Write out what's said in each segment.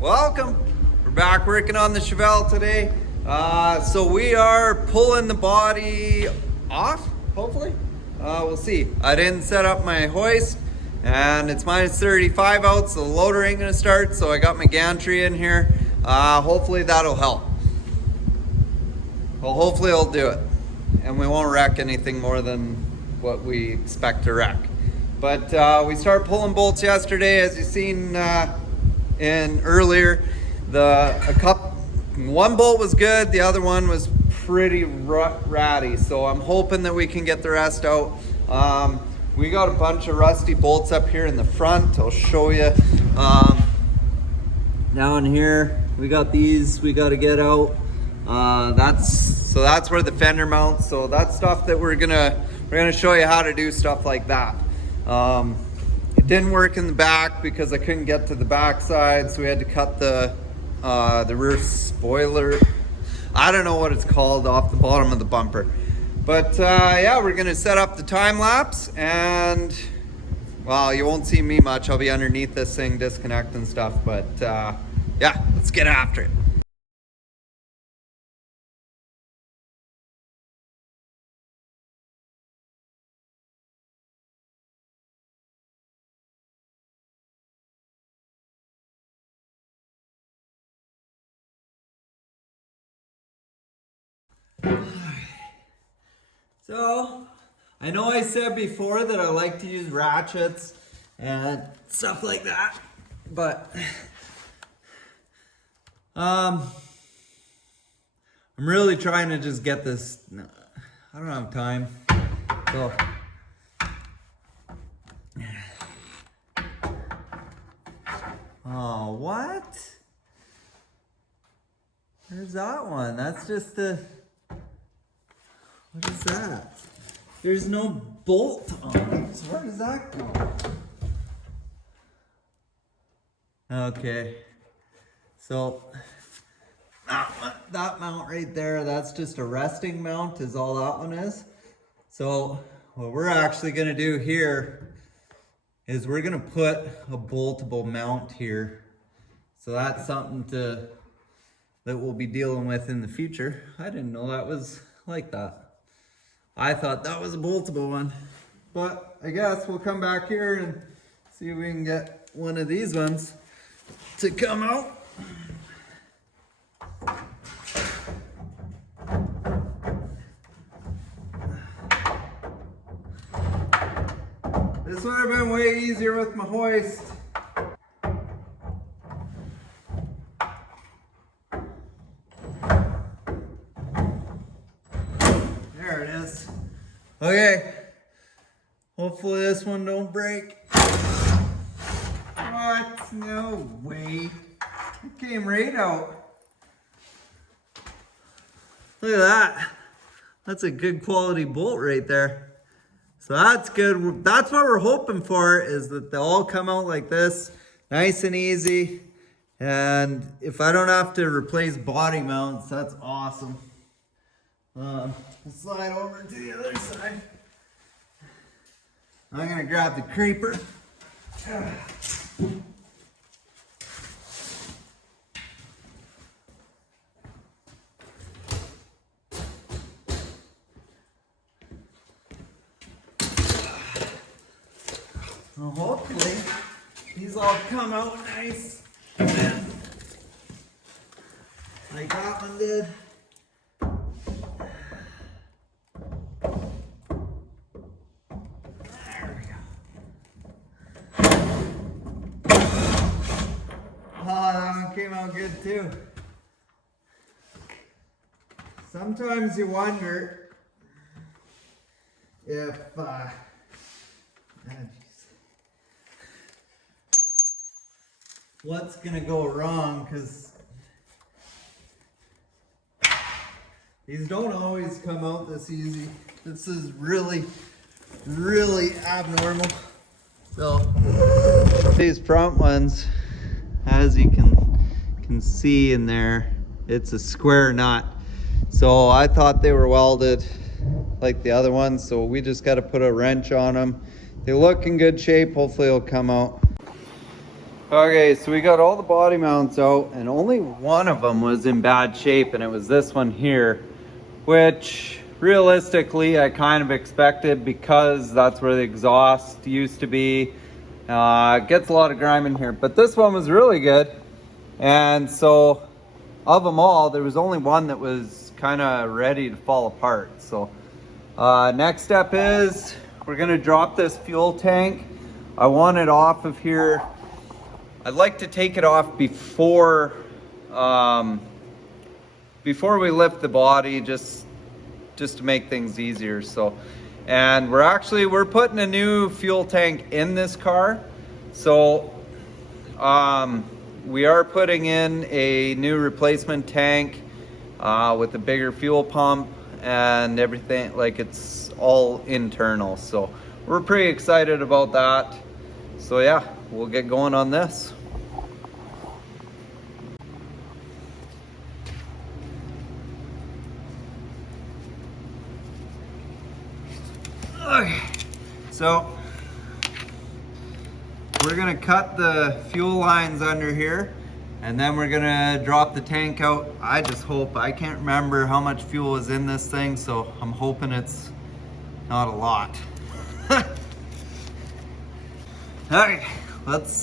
Welcome. We're back working on the Chevelle today. So we are pulling the body off, hopefully. We'll see. I didn't set up my hoist and it's minus 35 out, so the loader ain't gonna start. So I got my gantry in here. Hopefully that'll help. Well, hopefully it'll do it. And we won't wreck anything more than what we expect to wreck. But we started pulling bolts yesterday, as you've seen in earlier. One bolt was good, the other one was pretty ratty, so I'm hoping that we can get the rest out. We got a bunch of rusty bolts up here in the front. I'll show you. Down here we got these we got to get out. That's where the fender mounts, so that's stuff that we're gonna show you how to do stuff like that. It didn't work in the back because I couldn't get to the back side, so we had to cut the rear spoiler, I don't know what it's called, off the bottom of the bumper. But yeah, we're gonna set up the time lapse, and well, you won't see me much. I'll be underneath this thing disconnecting stuff, but yeah, let's get after it. So, I know I said before that I like to use ratchets and stuff like that, but I'm really trying to just get this. I don't have time. So, oh, what? There's that one. That's just the. What is that? There's no bolt on it. So where does that go? Okay. So that mount right there, that's just a resting mount is all that one is. So what we're actually gonna do here is we're gonna put a boltable mount here. So that's something that we'll be dealing with in the future. I didn't know that was like that. I thought that was a boltable one, but I guess we'll come back here and see if we can get one of these ones to come out. This would have been way easier with my hoist. There it is. Okay, hopefully this one don't break. What? No way. It came right out. Look at that. That's a good quality bolt right there. So that's good. That's what we're hoping for, is that they all come out like this, nice and easy. And if I don't have to replace body mounts, that's awesome. Slide over to the other side. I'm gonna grab the creeper. Well, hopefully these all come out nice, like that one did. Came out good too. Sometimes you wonder if what's gonna go wrong, because these don't always come out this easy. This is really abnormal. So these front ones, as you can see in there, it's a square nut. So I thought they were welded like the other ones, so we just got to put a wrench on them. They look in good shape. Hopefully it'll come out. Okay, so we got all the body mounts out and only one of them was in bad shape, and it was this one here, which realistically I kind of expected because that's where the exhaust used to be. It gets a lot of grime in here, but this one was really good. And so of them all, there was only one that was kind of ready to fall apart. So next step is we're gonna drop this fuel tank. I want it off of here. I'd like to take it off before we lift the body, just to make things easier. So, and we're putting a new fuel tank in this car. So we are putting in a new replacement tank with a bigger fuel pump and everything. Like, it's all internal. So we're pretty excited about that. So yeah, we'll get going on this. Okay, so we're gonna cut the fuel lines under here, and then we're gonna drop the tank out. I just hope, I can't remember how much fuel is in this thing, so I'm hoping it's not a lot. Okay, let's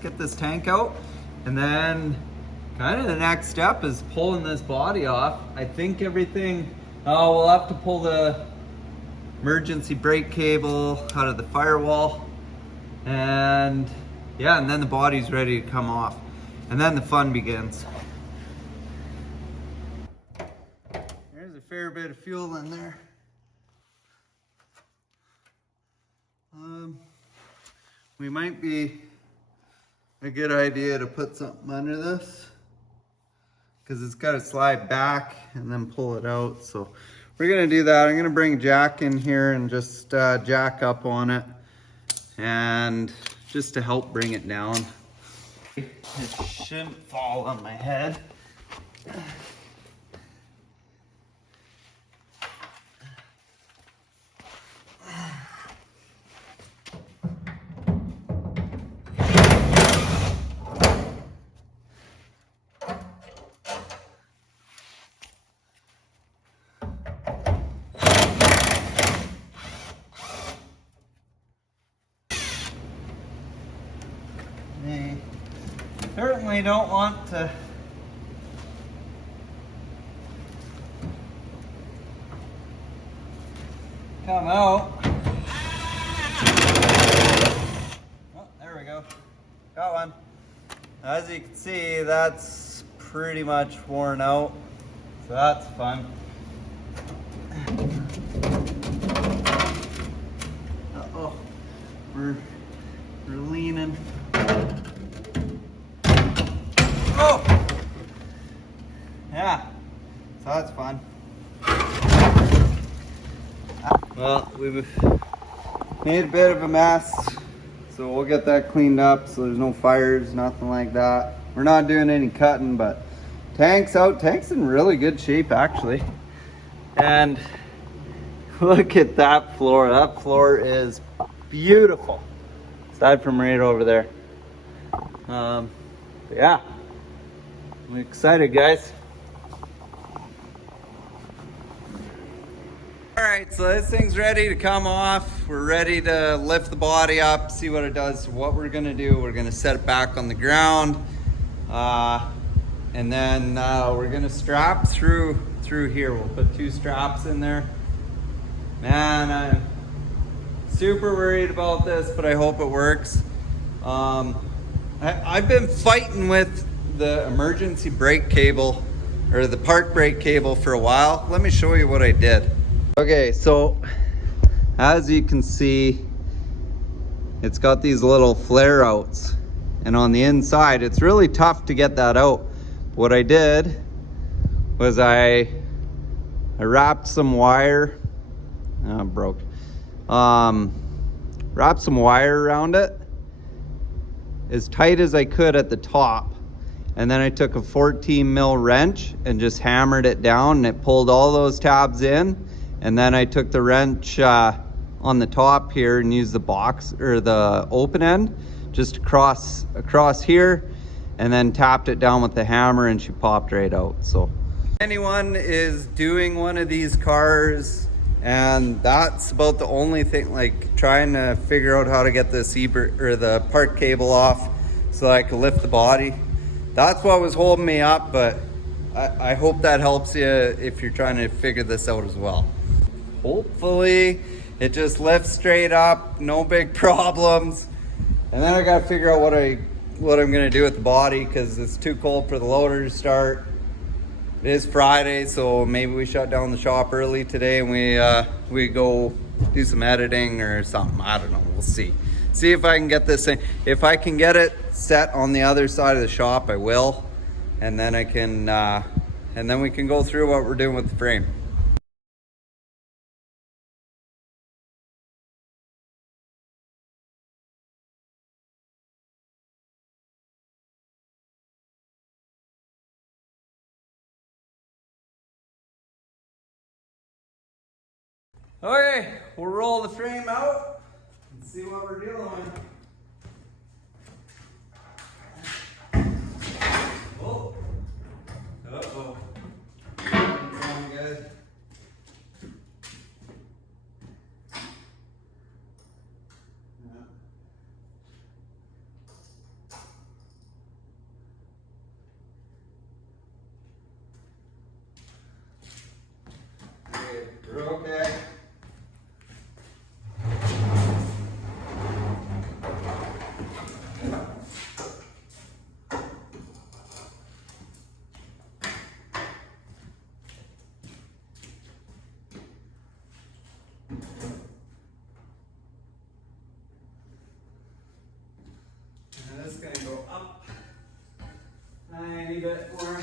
get this tank out, and then kind of the next step is pulling this body off. I think everything, we'll have to pull the emergency brake cable out of the firewall, and yeah, and then the body's ready to come off, and then the fun begins. There's a fair bit of fuel in there. We might be a good idea to put something under this, because it's got to slide back and then pull it out. So we're gonna do that. I'm gonna bring Jack in here and just jack up on it, and just to help bring it down. It shouldn't fall on my head. Certainly don't want to come out. Oh, there we go. Got one. As you can see, that's pretty much worn out, so that's fun. Uh-oh, we're leaning. Oh! Yeah, so that's fun. Well, we've made a bit of a mess, so we'll get that cleaned up so there's no fires, nothing like that. We're not doing any cutting, but tank's out. Tank's in really good shape, actually. And look at that floor. That floor is beautiful, aside from right over there. Yeah. I'm excited, guys. All right, so this thing's ready to come off. We're ready to lift the body up, see what it does. So what we're gonna do, we're gonna set it back on the ground, and then we're gonna strap through here. We'll put 2 straps in there. Man, I'm super worried about this, but I hope it works. I've been fighting with the emergency brake cable, or the park brake cable, for a while. Let me show you what I did. Okay, so as you can see, it's got these little flare outs, and on the inside it's really tough to get that out. What I did was I wrapped some wire, broke, wrapped some wire around it as tight as I could at the top. And then I took a 14 mil wrench and just hammered it down, and it pulled all those tabs in. And then I took the wrench on the top here and used the box, or the open end, just across here, and then tapped it down with the hammer and she popped right out. So anyone is doing one of these cars and that's about the only thing, like trying to figure out how to get the or the part cable off so I can lift the body, that's what was holding me up. But I hope that helps you if you're trying to figure this out as well. Hopefully it just lifts straight up, no big problems. And then I gotta figure out what I'm gonna do with the body, because it's too cold for the loader to start. It is Friday, so maybe we shut down the shop early today and we go do some editing or something. I don't know, we'll see. See if I can get this thing. If I can get it set on the other side of the shop, I will. And then I can, and then we can go through what we're doing with the frame. Okay, we'll roll the frame out and see what we're dealing with. Oh. Uh-oh. What's wrong, guys? Okay, we're okay. And this is going to go up a tiny bit more.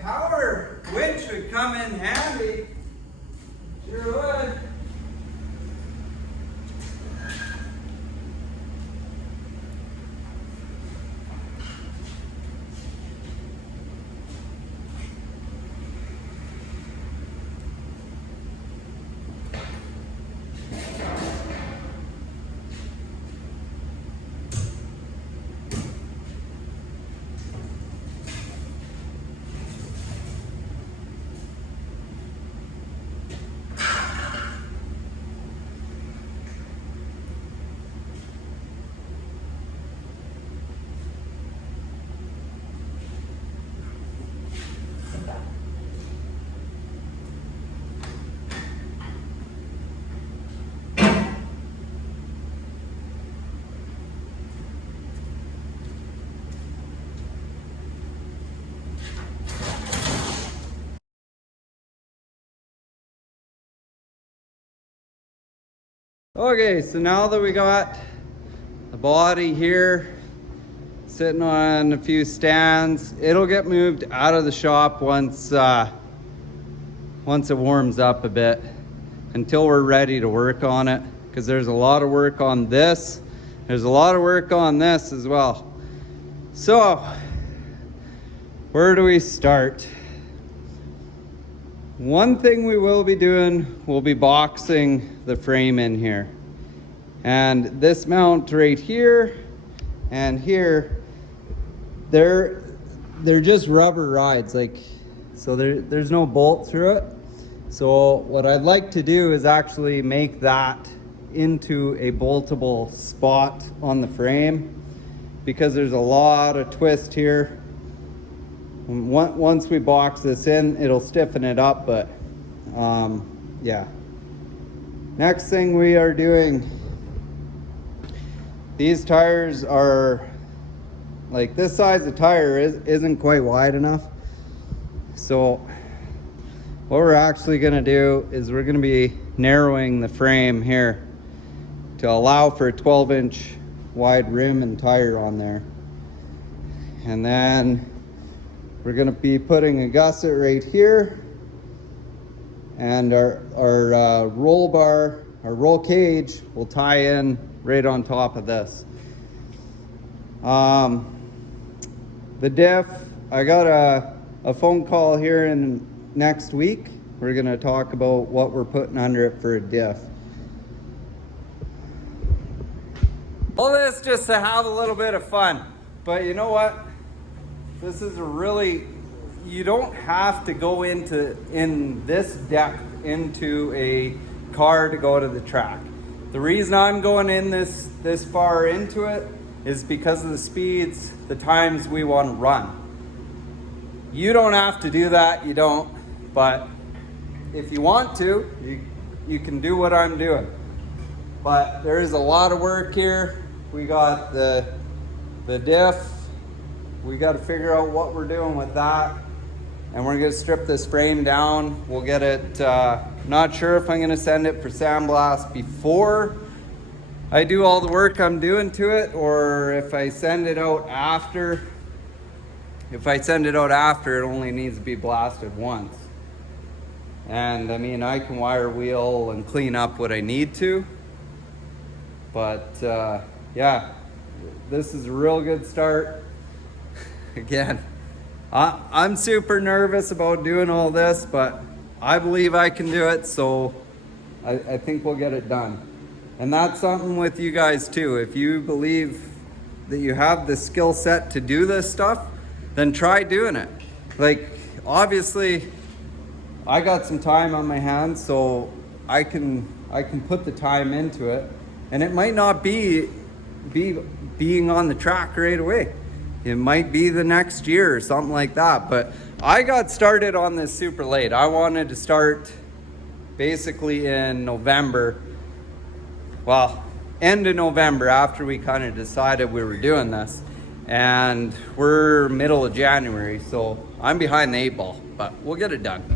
Power winch would come in handy. Sure would. Okay, so now that we got the body here sitting on a few stands, it'll get moved out of the shop once it warms up a bit, until we're ready to work on it, because there's a lot of work on this. There's a lot of work on this as well. So where do we start? One thing we will be doing, we'll be boxing the frame in here. And this mount right here and here, they're just rubber rides, like, so there's no bolt through it. So what I'd like to do is actually make that into a boltable spot on the frame because there's a lot of twist here. And once we box this in, it'll stiffen it up, but yeah. Next thing we are doing, these tires are like this size of tire isn't quite wide enough. So what we're actually gonna do is we're gonna be narrowing the frame here to allow for a 12-inch wide rim and tire on there. And then we're gonna be putting a gusset right here, and our roll bar, our roll cage will tie in right on top of this. The diff, I got a phone call here in next week. We're gonna talk about what we're putting under it for a diff. All this just to have a little bit of fun. But you know what? This is you don't have to go in this depth into a car to go to the track. The reason I'm going in this far into it is because of the speeds, the times we want to run. You don't have to do that, you don't, but if you want to, you can do what I'm doing. But there is a lot of work here. We got the diff. We got to figure out what we're doing with that. And we're gonna strip this frame down. We'll get it, not sure if I'm gonna send it for sandblast before I do all the work I'm doing to it, or if I send it out after. If I send it out after, it only needs to be blasted once. And I mean, I can wire wheel and clean up what I need to. But yeah, this is a real good start. Again, I'm super nervous about doing all this, but I believe I can do it, so I think we'll get it done. And that's something with you guys too. If you believe that you have the skill set to do this stuff, then try doing it. Like, obviously, I got some time on my hands, so I can put the time into it. And it might not be being on the track right away. It might be the next year or something like that. But I got started on this super late. I wanted to start basically in November. Well, end of November, after we kind of decided we were doing this. And we're middle of January, so I'm behind the 8 ball, but we'll get it done.